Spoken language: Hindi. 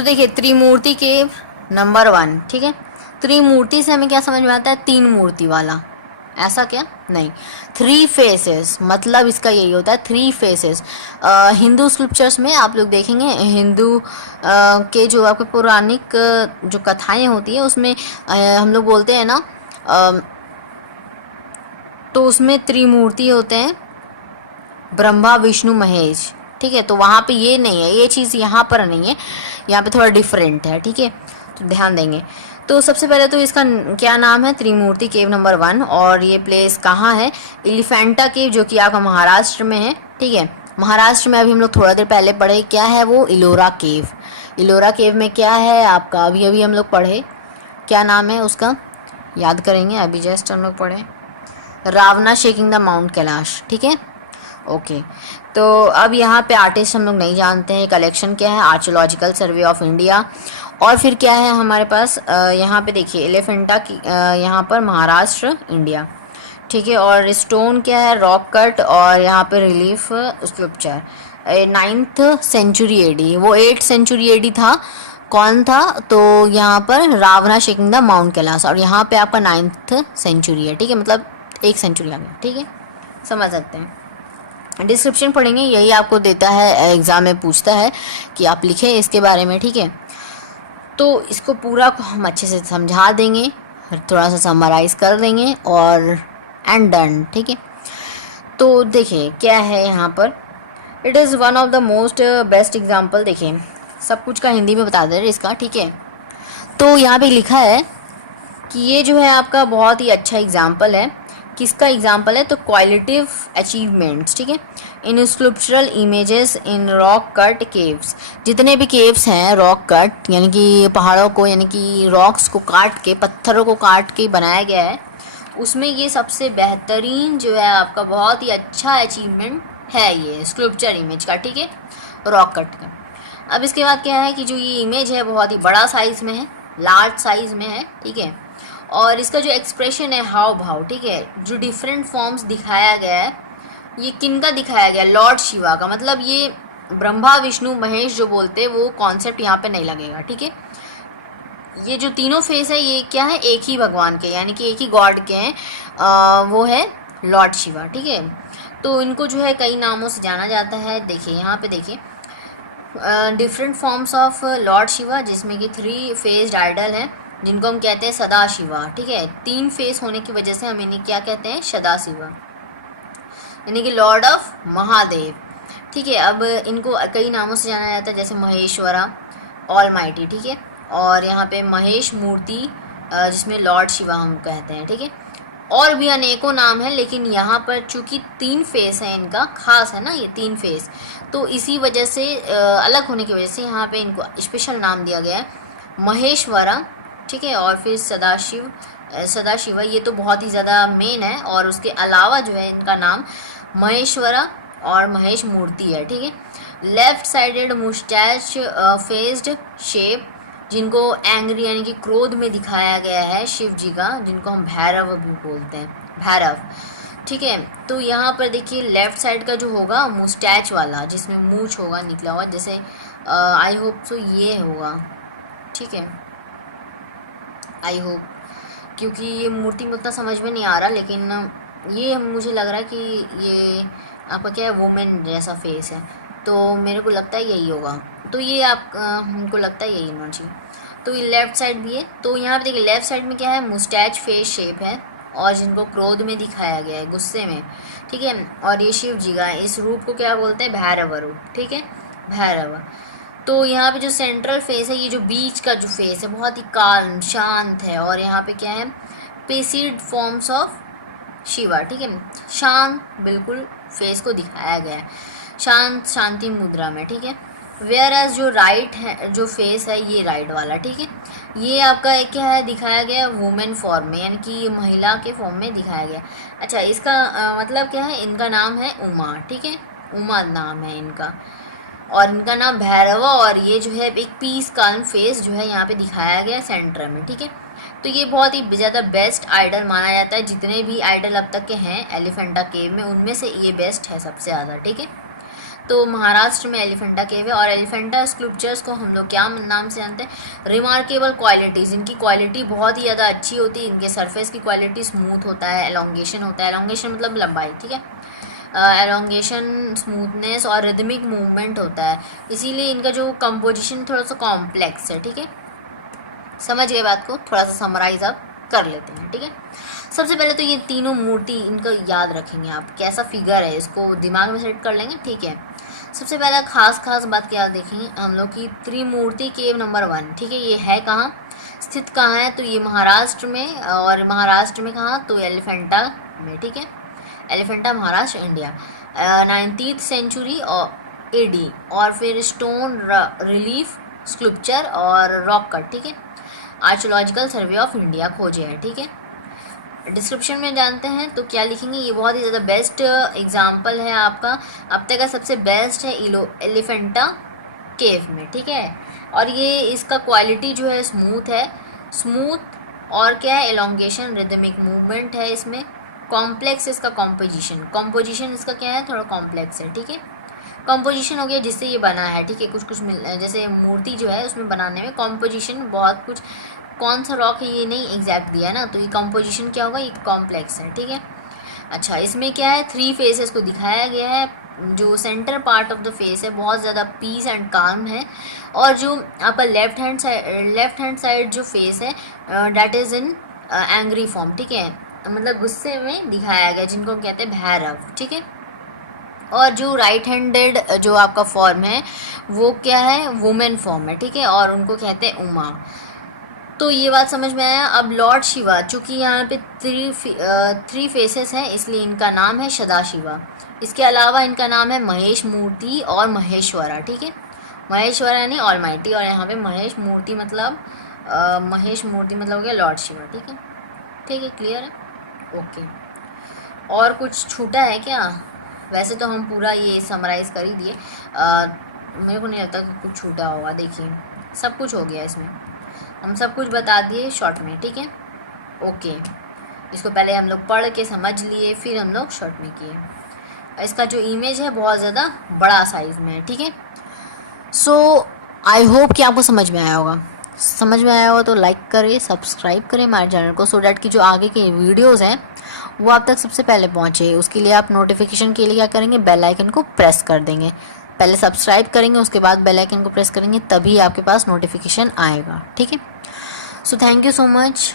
तो देखिए त्रिमूर्ति केव नंबर 1, ठीक है। त्रिमूर्ति से हमें क्या समझ में आता है, 3 मूर्ति वाला, ऐसा क्या नहीं, 3 फेसेस, मतलब इसका यही होता है 3 फेसेस। हिंदू स्क्रिप्चर्स में आप लोग देखेंगे, हिंदू के जो आपके पौराणिक जो कथाएं होती है उसमें हम लोग बोलते हैं ना, तो उसमें त्रिमूर्ति होते हैं, ब्रह्मा विष्णु महेश, ठीक है। तो वहाँ पे ये नहीं है, ये चीज़ यहाँ पर नहीं है, यहाँ पे थोड़ा डिफरेंट है, ठीक है, तो ध्यान देंगे। तो सबसे पहले तो इसका क्या नाम है, त्रिमूर्ति केव नंबर 1, और ये प्लेस कहाँ है, एलिफेंटा केव, जो कि आपका महाराष्ट्र में है, ठीक है। महाराष्ट्र में अभी हम लोग थोड़ा देर पहले पढ़े, क्या है वो, इलोरा केव। इलोरा केव में क्या है आपका, अभी अभी हम लोग पढ़े, क्या नाम है उसका, याद करेंगे, अभी जस्ट हम लोग पढ़े, रावना शेकिंग द माउंट कैलाश, ठीक है, ओके। तो अब यहाँ पे आर्टिस्ट हम लोग नहीं जानते हैं, कलेक्शन क्या है, आर्कियोलॉजिकल सर्वे ऑफ इंडिया, और फिर क्या है हमारे पास यहाँ पे देखिए एलिफेंटा की, यहाँ पर महाराष्ट्र इंडिया, ठीक है। और स्टोन क्या है, रॉक कट, और यहाँ पे relief sculpture 9th century AD, वो 8th सेंचुरी एडी था, कौन था, तो यहाँ पर रावना शेकिंग द माउंट कैलाश, और यहाँ पे आपका 9th सेंचुरी है, ठीक है, मतलब 1 सेंचुरी आ गया, ठीक है, समझ सकते हैं। डिस्क्रिप्शन पढ़ेंगे, यही आपको देता है, एग्ज़ाम में पूछता है कि आप लिखें इसके बारे में, ठीक है। तो इसको पूरा को हम अच्छे से समझा देंगे, थोड़ा सा समराइज़ कर देंगे, और एंड डन, ठीक है। तो देखिए क्या है यहाँ पर, it is one of the most best example, देखिए सब कुछ का हिंदी में बता दे रहे इसका, ठीक है। तो यहाँ पे लिखा है कि ये जो है आपका बहुत ही अच्छा एग्जाम्पल है, किसका एग्जाम्पल है, तो क्वालिटिव अचीवमेंट्स, ठीक है, in sculptural images in rock cut caves, जितने भी केव्स हैं रॉक कट, यानी कि पहाड़ों को, यानी कि रॉक्स को काट के, पत्थरों को काट के बनाया गया है, उसमें ये सबसे बेहतरीन जो है आपका बहुत ही अच्छा अचीवमेंट है ये स्कल्पचर इमेज का, ठीक है, रॉक कट का। अब इसके बाद क्या है कि जो ये इमेज है बहुत ही बड़ा साइज़ में है, लार्ज साइज़ में है, ठीक है, और इसका जो एक्सप्रेशन है, हाव भाव, ठीक है, जो डिफरेंट फॉर्म्स दिखाया गया है, ये किन का दिखाया गया, लॉर्ड शिवा का, मतलब ये ब्रह्मा विष्णु महेश जो बोलते हैं वो कॉन्सेप्ट यहाँ पे नहीं लगेगा, ठीक है। ये जो तीनों फेस है ये क्या है, एक ही भगवान के, यानी कि एक ही गॉड के हैं, वो है लॉर्ड शिवा, ठीक है। तो इनको जो है कई नामों से जाना जाता है, देखिए यहाँ पे देखिए different forms of Lord Shiva, जिसमें कि 3 फेस्ड आइडल हैं, जिनको हम कहते हैं सदा शिवा, ठीक है। 3 फेस होने की वजह से हम इन्हें क्या कहते हैं, सदा शिवा, यानी कि लॉर्ड ऑफ महादेव, ठीक है। अब इनको कई नामों से जाना जाता है, जैसे महेश्वरा, ऑल माइटी, ठीक है, और यहाँ पे महेश मूर्ति, जिसमें लॉर्ड शिवा हम कहते हैं, ठीक है। और भी अनेकों नाम हैं, लेकिन यहाँ पर चूँकि 3 फेस है इनका, खास है ना ये 3 फेस, तो इसी वजह से अलग होने की वजह से यहाँ पे इनको स्पेशल नाम दिया गया है, महेश्वरा, ठीक है, और फिर सदाशिव, ये तो बहुत ही ज़्यादा मेन है, और उसके अलावा जो है इनका नाम महेश्वरा और महेश मूर्ति है, ठीक है। Left sided moustache faced shape, जिनको एंग्री यानी कि क्रोध में दिखाया गया है शिव जी का, जिनको हम भैरव भी बोलते हैं, भैरव, ठीक है। तो यहाँ पर देखिए लेफ्ट साइड का जो होगा मुस्टैच वाला, जिसमें मूछ होगा निकला हुआ, जैसे आई होप सो ये होगा, ठीक है, आई होप, क्योंकि ये मूर्ति में उतना समझ में नहीं आ रहा, लेकिन ये मुझे लग रहा है कि ये आपका क्या है, वुमेन जैसा फेस है, तो मेरे को लगता है यही होगा, तो ये आप हमको लगता है यही होना चाहिए। तो ये लेफ़्ट साइड भी है, तो यहाँ पे देखिए लेफ़्ट साइड में क्या है, मुस्टैच फेस शेप है, और जिनको क्रोध में दिखाया गया है, गुस्से में, ठीक है। और ये शिव जी का इस रूप को क्या बोलते हैं, भैरव रूप, ठीक है, भैरव। तो यहाँ पे जो सेंट्रल फेस है, ये जो बीच का जो फेस है बहुत ही काल्म शांत है, और यहाँ पे क्या है, पेसिड फॉर्म्स ऑफ शिवा, ठीक है, शांत बिल्कुल फेस को दिखाया गया है, शांत शांति मुद्रा में, ठीक है। वेयर एज जो राइट है, जो फेस है ये राइट वाला, ठीक है, ये आपका एक क्या है, दिखाया गया वुमेन फॉर्म में, यानी कि महिला के फॉर्म में दिखाया गया। अच्छा, इसका मतलब क्या है, इनका नाम है उमा, ठीक है, उमा नाम है इनका, और इनका नाम भैरव, और ये जो है एक पीस काल्म फेस जो है यहाँ पे दिखाया गया सेंटर में, ठीक है। तो ये बहुत ही ज़्यादा बेस्ट आइडल माना जाता है, जितने भी आइडल अब तक के हैं एलिफेंटा केव में, उनमें से ये बेस्ट है सबसे ज़्यादा, ठीक है। तो महाराष्ट्र में एलिफेंटा केव है। और एलिफेंटा स्कल्पचर्स को हम लोग क्या नाम से जानते हैं? रिमार्केबल क्वालिटीज़, इनकी क्वालिटी बहुत ही ज़्यादा अच्छी होती है। इनके सरफेस की क्वालिटी स्मूथ होता है, एलोंगेशन होता है, एलोंगेशन मतलब लंबाई, ठीक है, एलोंगेशन, स्मूथनेस और रिदमिक मूवमेंट होता है। इसीलिए इनका जो कंपोजिशन थोड़ा सा कॉम्प्लेक्स है, ठीक है। समझ गए बात को? थोड़ा सा समराइज आप कर लेते हैं, ठीक है। सबसे पहले तो ये तीनों मूर्ति इनको याद रखेंगे आप, कैसा फिगर है इसको दिमाग में सेट कर लेंगे, ठीक है। सबसे पहला खास बात क्या देखेंगे हम लोग की त्रिमूर्ति केव नंबर 1, ठीक है। ये है कहाँ, स्थित कहाँ है? तो ये महाराष्ट्र में, और महाराष्ट्र में कहाँ? तो एलिफेंटा में, ठीक है। Elephanta, Maharashtra, India. 19th century और AD, और फिर स्टोन रिलीफ स्कल्पचर और रॉक कट, ठीक है। आर्कियोलॉजिकल सर्वे ऑफ इंडिया खोजे हैं, ठीक है। डिस्क्रिप्शन में जानते हैं तो क्या लिखेंगे? ये बहुत ही ज़्यादा बेस्ट एग्जाम्पल है आपका, अब तक का सबसे बेस्ट है एलिफेंटा केव में, ठीक है। और ये इसका क्वालिटी जो है स्मूथ और क्या है? एलोंगेशन, रिदमिक मूवमेंट है इसमें, कॉम्प्लेक्स इसका कॉम्पोजिशन इसका क्या है? थोड़ा कॉम्प्लेक्स है, ठीक है। कॉम्पोजिशन हो गया जिससे ये बना है, ठीक है। कुछ जैसे मूर्ति जो है उसमें बनाने में कॉम्पोजिशन बहुत कुछ, कौन सा रॉक है ये नहीं एग्जैक्ट दिया है ना, तो ये कॉम्पोजिशन क्या होगा? ये कॉम्प्लेक्स है, ठीक है। अच्छा, इसमें क्या है? 3 फेसेस को दिखाया गया है। जो centre part of the face है बहुत ज़्यादा पीस एंड काम है, और जो आपका लेफ्ट हैंड साइड जो फेस है that is in angry form, ठीक है, मतलब गुस्से में दिखाया गया, जिनको कहते हैं भैरव, ठीक है। और जो राइट हैंडेड जो आपका फॉर्म है वो क्या है? वुमेन फॉर्म है, ठीक है, और उनको कहते हैं उमा। तो ये बात समझ में आया। अब लॉर्ड शिवा, चूँकि यहाँ पे 3 फेसेस हैं इसलिए इनका नाम है सदाशिवा। इसके अलावा इनका नाम है महेश मूर्ति और महेश्वरा, ठीक है। महेश्वरा यानी ऑलमाइटी, और यहाँ पे महेश मूर्ति मतलब हो गया लॉर्ड शिवा, ठीक है। ठीक है, क्लियर है? ओके। और कुछ छूटा है क्या? वैसे तो हम पूरा ये समराइज़ कर ही दिए, मेरे को नहीं लगता कि कुछ छूटा होगा। देखिए सब कुछ हो गया इसमें, हम सब कुछ बता दिए शॉर्ट में, ठीक है। ओके, इसको पहले हम लोग पढ़ के समझ लिए, फिर हम लोग शॉर्ट में किए। इसका जो इमेज है बहुत ज़्यादा बड़ा साइज़ में है, ठीक है। सो आई होप कि आपको समझ में आया होगा। समझ में आया होगा तो लाइक करें, सब्सक्राइब करें हमारे चैनल को, सो डैट कि जो आगे के वीडियोज़ हैं वो आप तक सबसे पहले पहुँचे। उसके लिए आप नोटिफिकेशन के लिए क्या करेंगे? बेल आइकन को प्रेस कर देंगे। पहले सब्सक्राइब करेंगे, उसके बाद बेल आइकन को प्रेस करेंगे, तभी आपके पास नोटिफिकेशन आएगा, ठीक है। So thank you so much.